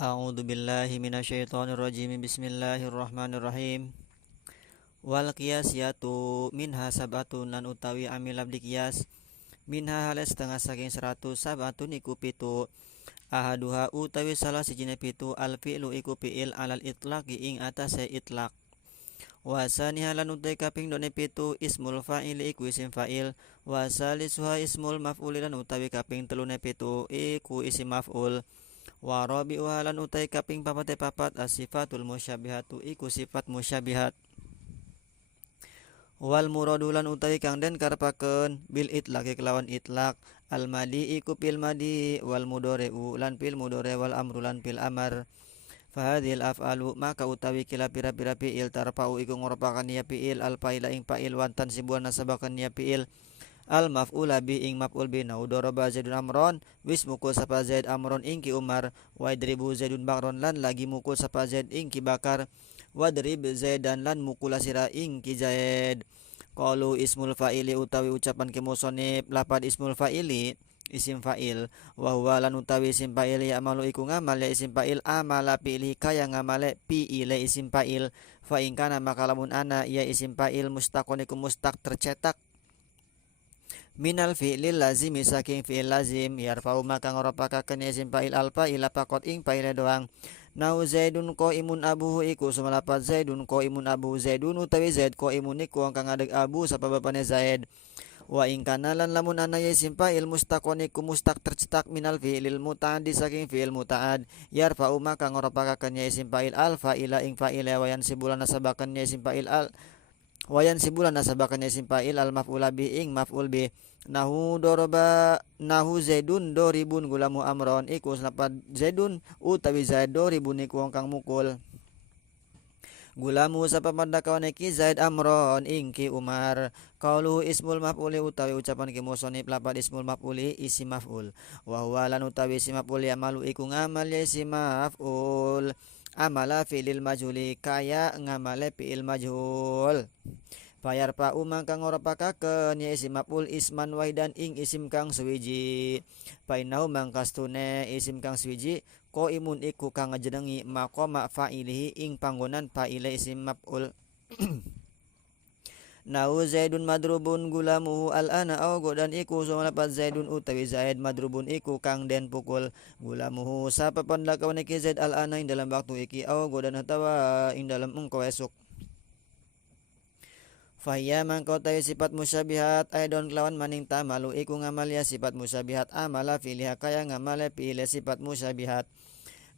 A'udzu billahi minasyaitonir rajim. Bismillahirrahmanirrahim. Wal qiyasiyatu minha sab'atun lan utawi amil abdi qiyas minha hales setengah saking 100 sab'atun iku pitu. Ahaduha utawi salah sijine pitu al fi'lu iku fi'il alal itlaqi ing atase itlaq. Wasaniha lan utai kaping done pitu ismul fa'il iku isim fa'il. Wasalisuha ismul maf'ul lan utawi kaping telune pitu iku isim maf'ul. Wa rabi'uha lan utai kaping papate papat as-sifatul musyabihatu iku sifat musyabihat. Wal muradu lan utai kang den karepaken bil itlaqi kelawan itlaq al madi iku pil madi wal mudhari'u lan pil mudhari wal amru lan pil amar. Fahadhil af'alu maka utawi kila pira-pira fi'il tarfa'u iku ngoropakan ya fi'il al fa'ila ing fa'il wantan sibuan nasabakan ya fi'il al maf'ula bi ing maf'ul bi nau daraba zaidun amron wis mukul sapa zaid amron ing ki umar wa idribu zaidun bakron lan lagi mukul sapa zaid ing ki bakar wadrib zaidan lan mukul sira ing ki zaid. Qalu ismul fa'ili utawi ucapan ke musonib lapad ismul fa'ili isim fa'il wa huwa lan utawi isim fa'il ya amalu iku ngamal ya isim fa'il amala pilih kaya ngamale pi ile isim fa'il fa in kana maka lamun ana ya isim fa'il mustaqon iku mustaq tercetak minal fi'lil lazim saking fi'il lazim yarfa'u maka ngorapakaken isim fa'il alfa ila pakot ing fa'ile doang. Nau zaidun qaimun abuhu iku sumalapat zaidun qaimun abu zaidun utawi zaid qaimun iku kang ngadeg abu sapa bapane zaid. Wa ing kana lan lamun ana isim fa'il mustaqon iku mustaq tercetak minal fi'lil muta'addi saking fi'il muta'ad yarfa'u maka ngorapakaken isim fa'il alfa ila ing fa'ile wa yansibulan nasabaken isim fa'il al wayan sibulan nasabakan isim fa'il al maf'ula bi ing maf'ul bi. Nahu doroba nahu zaidun doribun gulamu amron iku selapat zaidun utawi zaid doribun iku wong kang mukul gulamu sapa pada kawan iki zaid amron ing ki umar. Qaulu ismul maf'uli utawi ucapan ki musonib lapad ismul maf'uli isim maf'ul wa huwa lan utawi isim maf'ul ya malu iku ngamal ya isim maf'ul amala fi'lil majhuli kaya ngamale fi'il majhul. Bayar pa umang kang ora pakaken ya isim maf'ul isman wahidan ing isim kang suwiji. Painau mangkastune isim kang suwiji ko imun iku kang ngajenengi maqama fa'ilihi ing panggonan fa'ile isim maf'ul. Nau zaidun madrubun gulamuhu al-ana au godan iku sumalapat zaidun utawi zaid madrubun iku kang den pukul gulamuhu sapa pandakawan iki zaid al-ana ing dalam waktu iki au godan atawa ing dalam engko esuk. Fahya mangko tawi sifat musyabihat aidon kelawan maning tamalu iku ngamalia sifat musyabihat amala filiha kaya ngamale pilih sifat musyabihat.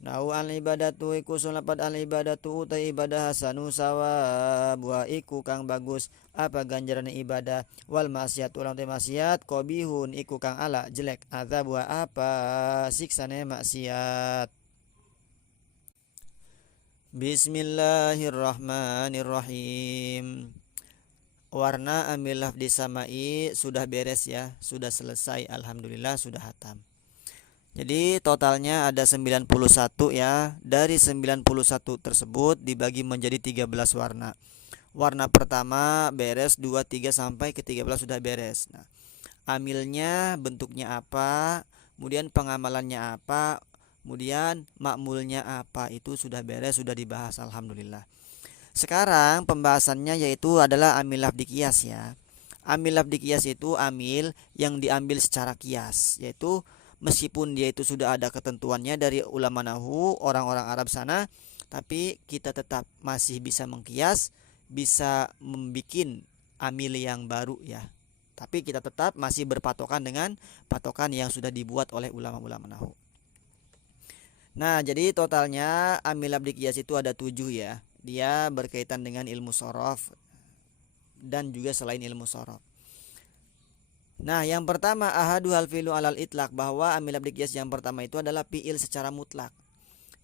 Nau al ibadatu iku sulapat al ibadatu utai ibadah hasanu sawa buah iku kang bagus apa ganjaran ibadah wal maksiat ulang te maksiat qobihun iku kang ala jelek azab buah apa siksane maksiat. Bismillahirrahmanirrahim. Warna ambil lafdi samai sudah beres ya, sudah selesai alhamdulillah sudah hatam. Jadi totalnya ada 91 ya. Dari 91 tersebut dibagi menjadi 13 warna. Warna pertama beres, 2, 3 sampai ke 13 sudah beres. Nah, amilnya bentuknya apa, kemudian pengamalannya apa, kemudian makmulnya apa, itu sudah beres, sudah dibahas alhamdulillah. Sekarang pembahasannya yaitu adalah amil lafdi qiyas ya. Amil lafdi qiyas itu amil yang diambil secara qiyas, yaitu meskipun dia itu sudah ada ketentuannya dari ulama nahwu orang-orang Arab sana, tapi kita tetap masih bisa mengkias, bisa membuat amil yang baru ya. Tapi kita tetap masih berpatokan dengan patokan yang sudah dibuat oleh ulama-ulama nahwu. Nah, jadi totalnya amil lafdi qiyas itu ada 7 ya. Dia berkaitan dengan ilmu sorof dan juga selain ilmu sorof. Nah, yang pertama ahadu hal fi'lu alal itlaq, bahwa amil lafdi qiyas yang pertama itu adalah fi'il secara mutlak.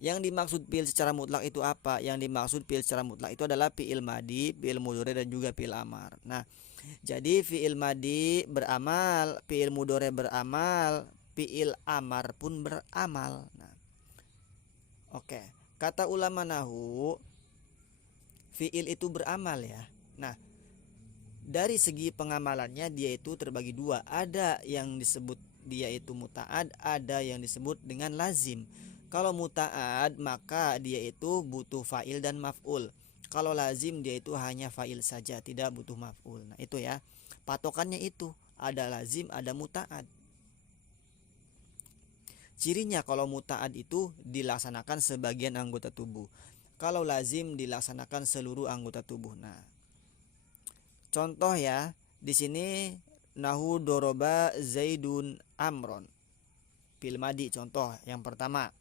Yang dimaksud fi'il secara mutlak itu apa? Yang dimaksud fi'il secara mutlak itu adalah fi'il madi, fi'il mudhari dan juga fi'il amar. Nah, jadi fi'il madi beramal, fi'il mudhari beramal, fi'il amar pun beramal. Nah, oke. Kata ulama nahwu fi'il itu beramal ya. Nah, dari segi pengamalannya dia itu terbagi dua. Ada yang disebut dia itu muta'ad, ada yang disebut dengan lazim. Kalau muta'ad maka dia itu butuh fa'il dan maf'ul. Kalau lazim dia itu hanya fa'il saja, tidak butuh maf'ul. Nah, itu ya. Patokannya itu, ada lazim, ada muta'ad. Cirinya kalau muta'ad itu dilaksanakan sebagian anggota tubuh. Kalau lazim dilaksanakan seluruh anggota tubuh. Nah, contoh ya, di sini nahu doroba zaidun amron. Fil madi contoh yang pertama.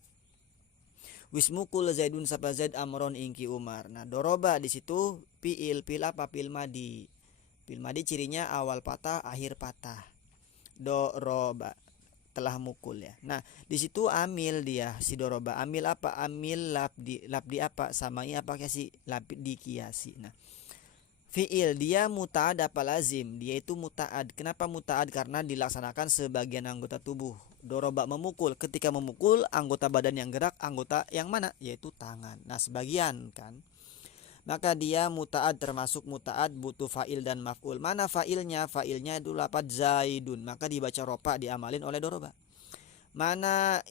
Wismukul zaidun sapa zaid amron ingki umar. Nah, doroba di situ fiil apa? Fiil madi. Fiil madi cirinya awal patah, akhir patah. Doroba telah mukul ya. Nah, di situ amil dia si doroba. Amil apa? Amil labdi apa? Samai apa kiasi? Labdi kiasi. Nah, fiil dia muta'ad apa lazim? Dia itu muta'ad. Kenapa muta'ad? Karena dilaksanakan sebagian anggota tubuh. Doroba memukul. Ketika memukul, anggota badan yang gerak, anggota yang mana? Yaitu tangan. Nah, sebagian kan. Maka dia muta'ad, termasuk muta'ad butuh fa'il dan maf'ul. Mana fa'ilnya? Fa'ilnya itu lafadz zaidun. Maka dibaca ropa, diamalin oleh doroba. Mana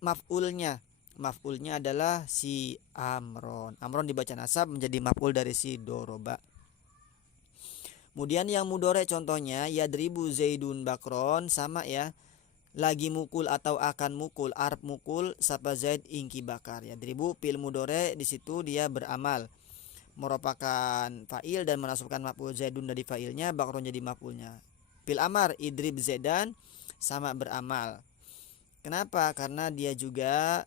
maf'ulnya? Maf'ulnya adalah si amron. Amron dibaca nasab menjadi maf'ul dari si doroba. Kemudian yang mudore contohnya yadribu zaidun bakron, sama ya. Lagi mukul atau akan mukul, arab mukul sapa zaid ingki bakar. Yadribu fil mudore, di situ dia beramal, merupakan fa'il dan menasabkan maf'ul zaidun dari fa'ilnya, bakron jadi maf'ulnya. Fil amar idrib zaidan, sama beramal. Kenapa? Karena dia juga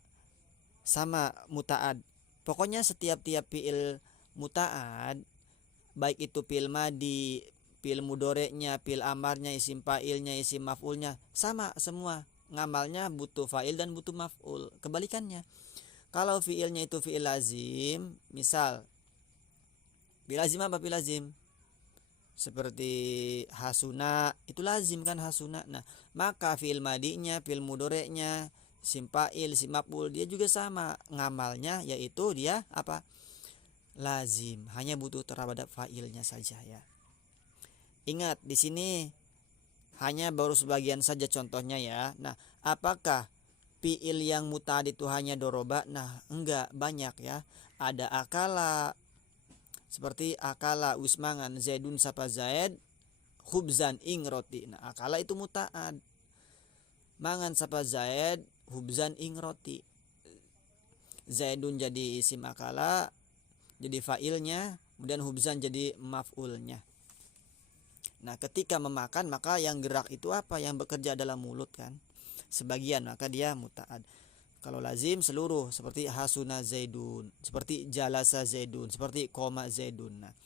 sama muta'ad. Pokoknya setiap fi'il muta'ad, baik itu fi'il madi, fi'il mudorenya, fi'il amarnya, isim fa'ilnya, isim maf'ulnya, sama semua. Ngamalnya butuh fa'il dan butuh maf'ul. Kebalikannya, kalau fi'ilnya itu fi'il lazim, misal fi'il lazim apa fi'il lazim? Seperti hasuna, itu lazim kan hasuna. Nah, maka fi'il madinya, fi'il mudorenya, isim fa'il, isim maf'ul, dia juga sama ngamalnya, yaitu dia apa? Lazim, hanya butuh terhadap fa'ilnya saja ya. Ingat di sini hanya baru sebagian saja contohnya ya. Nah, apakah fi'il yang muta'ad itu hanya doroba? Nah, enggak, banyak ya. Ada akala, seperti akala wismangan zaidun sapa zaid hubzan ing roti. Nah, akala itu muta'ad. Mangan sapa zaid hubzan ing roti. Zaidun jadi isim akala, jadi fa'ilnya, kemudian hubzan jadi maf'ulnya. Nah, ketika memakan maka yang gerak itu apa? Yang bekerja dalam mulut kan. Sebagian, maka dia muta'ad. Kalau lazim seluruh, seperti hasuna zaidun, seperti jalasa zaidun, seperti koma zaidun. Nah,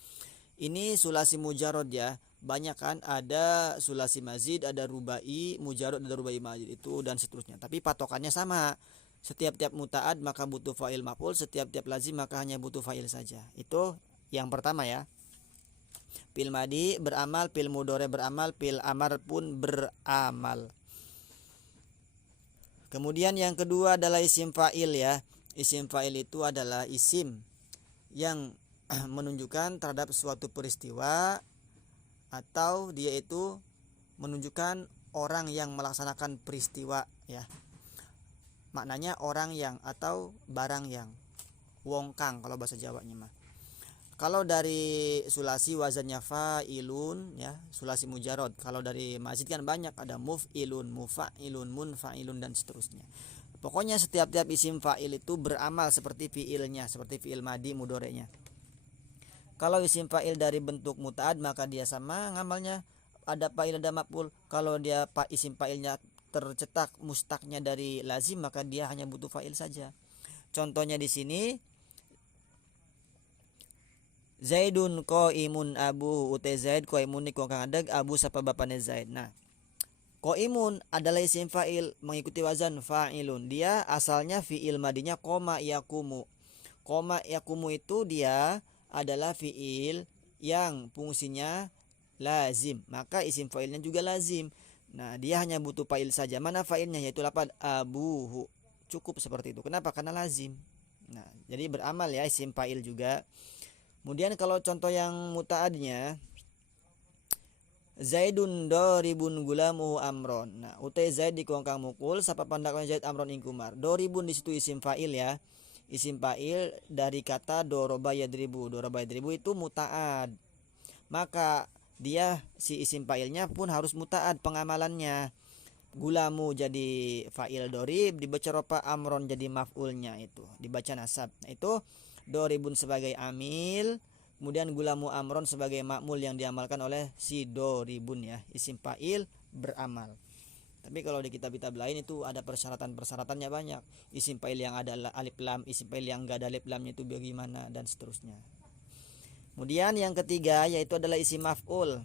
ini sulasi mujarod ya. Banyak kan, ada sulasi mazid, ada rubai mujarod, ada rubai mazid itu dan seterusnya. Tapi patokannya sama. Setiap-tiap muta'ad maka butuh fa'il maf'ul, setiap-tiap lazim maka hanya butuh fa'il saja. Itu yang pertama ya. Fil madi beramal, fil mudhari beramal, fil amar pun beramal. Kemudian yang kedua adalah isim fa'il ya. Isim fa'il itu adalah isim yang menunjukkan terhadap suatu peristiwa, atau dia itu menunjukkan orang yang melaksanakan peristiwa ya. Maknanya orang yang atau barang yang. Wong kang kalau bahasa Jawanya mah. Kalau dari sulasi wazannya fa'ilun ya, sulasi mujarod. Kalau dari mazid kan banyak, ada muf'ilun, mufa'ilun, munfa'ilun dan seterusnya. Pokoknya setiap-tiap isim fa'il itu beramal seperti fi'ilnya, seperti fi'il madi mudorenya. Kalau isim fa'il dari bentuk muta'ad maka dia sama ngamalnya, ada fa'il ada maf'ul. Kalau dia isim fa'ilnya tercetak mustaknya dari lazim maka dia hanya butuh fa'il saja. Contohnya di sini Zaidun qaimun abu utai Zaid qaimun niku kang adeg abu sapa bapane Zaid. Nah, qaimun adalah isim fa'il mengikuti wazan fa'ilun. Dia asalnya fi'il madinya koma yakumu. Koma yakumu itu dia adalah fi'il yang fungsinya lazim. Maka isim fa'ilnya juga lazim. Nah, dia hanya butuh fa'il saja. Mana fa'ilnya? Yaitu lafaz abuhu. Cukup seperti itu. Kenapa? Karena lazim. Nah, jadi beramal ya isim fa'il juga. Kemudian kalau contoh yang muta'adnya, Zaidun doribun gulamuhu amron. Nah, utai Zaid dikuangkang mukul sapa pandakna Zaid amron ing kumar. Doribun di situ isim fa'il ya. Isim fa'il dari kata doroba yadribu. Doroba yadribu itu muta'ad. Maka dia si isim fa'ilnya pun harus muta'ad pengamalannya. Gulamu jadi fa'il dorib, dibaca ropa, amron jadi maf'ulnya, itu dibaca nasab. Nah, itu doribun sebagai amil, kemudian gulamu amron sebagai makmul yang diamalkan oleh si doribun ya, isim fa'il beramal. Tapi kalau di kitab-kitab lain itu ada persyaratan-persyaratannya banyak. Isim fa'il yang ada alif lam, isim fa'il yang enggak ada alif lamnya itu bagaimana, dan seterusnya. Kemudian yang ketiga yaitu adalah isim maf'ul.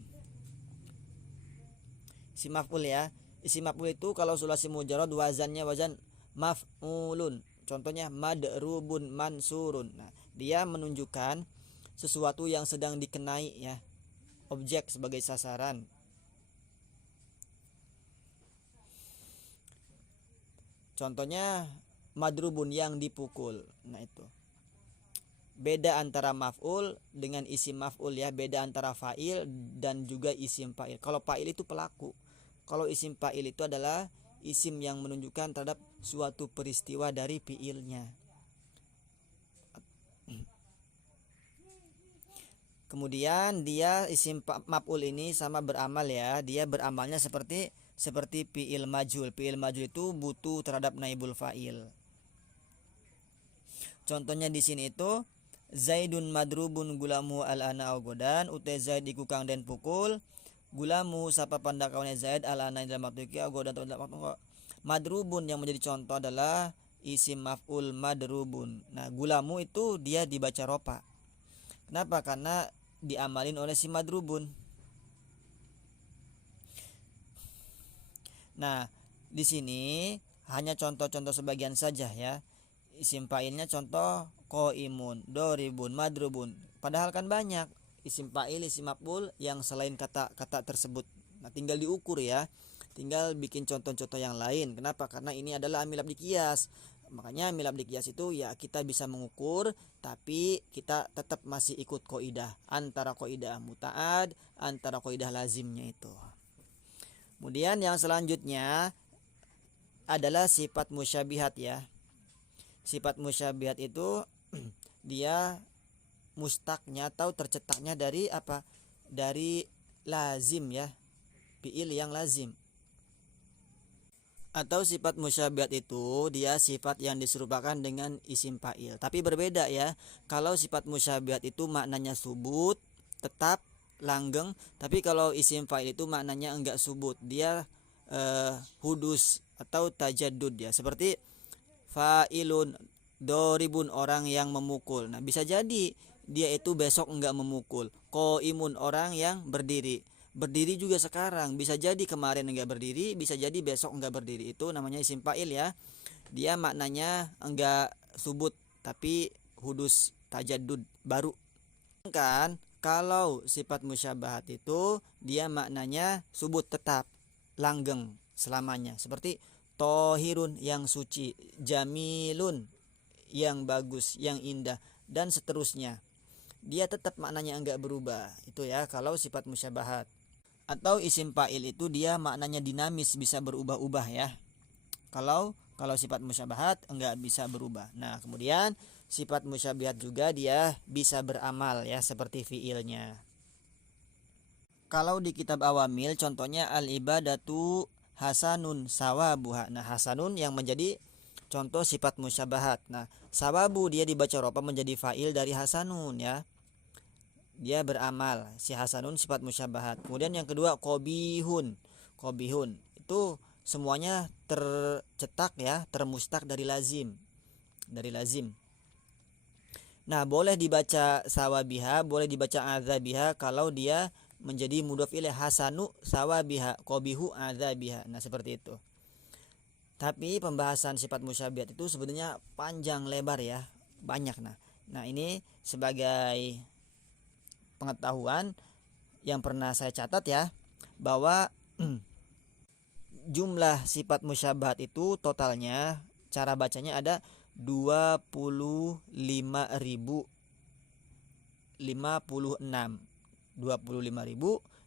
Isim maf'ul ya. Isim maf'ul itu kalau sulasi mujarrad wazannya wazan maf'ulun. Contohnya madrubun mansurun. Nah, dia menunjukkan sesuatu yang sedang dikenai ya. Objek sebagai sasaran. Contohnya madrubun yang dipukul. Nah, itu. Beda antara maf'ul dengan isim maf'ul ya, beda antara fa'il dan juga isim fa'il. Kalau fa'il itu pelaku. Kalau isim fa'il itu adalah isim yang menunjukkan terhadap suatu peristiwa dari fi'ilnya. Kemudian dia isim maf'ul ini sama beramal ya. Dia beramalnya seperti fi'il majhul. Fi'il majhul itu butuh terhadap naibul fa'il. Contohnya di sini itu Zaidun madrubun gulamu al-ana godan, utai Zaid dikukang dan pukul. Gulamu sapa pandakawannya Zaid al-ana dalam waktu iki godan dalam waktu. Madrubun yang menjadi contoh adalah isim maf'ul madrubun. Nah, gulamu itu dia dibaca ropa. Kenapa? Karena diamalin oleh si madrubun. Nah, di sini hanya contoh-contoh sebagian saja ya. Isim fa'ilnya contoh qaimun, doribun, madrubun. Padahal kan banyak isim fa'il, isim maf'ul yang selain kata-kata tersebut. Nah, tinggal diukur ya. Tinggal bikin contoh-contoh yang lain. Kenapa? Karena ini adalah amil abdi qiyas. Makanya amil abdi qiyas itu ya kita bisa mengukur, tapi kita tetap masih ikut kaidah antara kaidah muta'ad, antara kaidah lazimnya itu. Kemudian yang selanjutnya adalah sifat musyabihat ya. Sifat musyabihat itu dia mustaknya atau tercetaknya dari apa? Dari lazim ya. Fi'il yang lazim. Atau sifat musyabihat itu dia sifat yang diserupakan dengan isim fa'il. Tapi berbeda ya. Kalau sifat musyabihat itu maknanya subut, tetap, langgeng. Tapi kalau isim fa'il itu maknanya enggak subut. Dia hudus atau tajaddud ya. Seperti fa'ilun doribun, orang yang memukul. Nah, bisa jadi dia itu besok enggak memukul. Qaimun, orang yang berdiri. Berdiri juga sekarang, bisa jadi kemarin enggak berdiri, bisa jadi besok enggak berdiri. Itu namanya isim fa'il ya. Dia maknanya enggak subut tapi hudus tajaddud baru. Kan kalau sifat musyabahat itu dia maknanya subut tetap, langgeng selamanya. Seperti tohirun yang suci, jamilun yang bagus, yang indah, dan seterusnya. Dia tetap maknanya enggak berubah. Itu ya kalau sifat musyabahat. Atau isim fa'il itu dia maknanya dinamis, bisa berubah-ubah ya. Kalau sifat musyabahat enggak bisa berubah. Nah, kemudian sifat musyabihat juga dia bisa beramal ya seperti fiilnya. Kalau di kitab awamil contohnya al-ibadatu hasanun sawabuha. Nah, hasanun yang menjadi contoh sifat musyabahat. Nah, sawabu dia dibaca ropa menjadi fa'il dari hasanun ya. Dia beramal, si hasanun sifat musyabahat. Kemudian yang kedua qobihun. Qobihun itu semuanya tercetak ya, termustak dari lazim. Dari lazim. Nah, boleh dibaca sawabiha, boleh dibaca azabiha kalau dia menjadi mudhof ilaih. Hasanu sawabiha, qabihu azabiha. Nah, seperti itu. Tapi pembahasan sifat musyabihat itu sebenarnya panjang lebar ya, banyak. Nah, ini sebagai pengetahuan yang pernah saya catat ya, bahwa jumlah sifat musyabahat itu totalnya cara bacanya ada 25.056.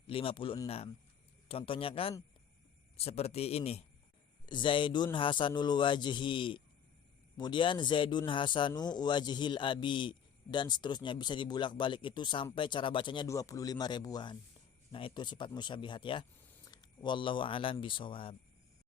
56. Contohnya kan seperti ini. Zaidun hasanul wajhi. Kemudian Zaidun hasanu wajhil abi, dan seterusnya, bisa dibulak-balik itu sampai cara bacanya 25 ribuan. Nah, itu sifat musyabihat ya. Wallahu a'lam bishawab.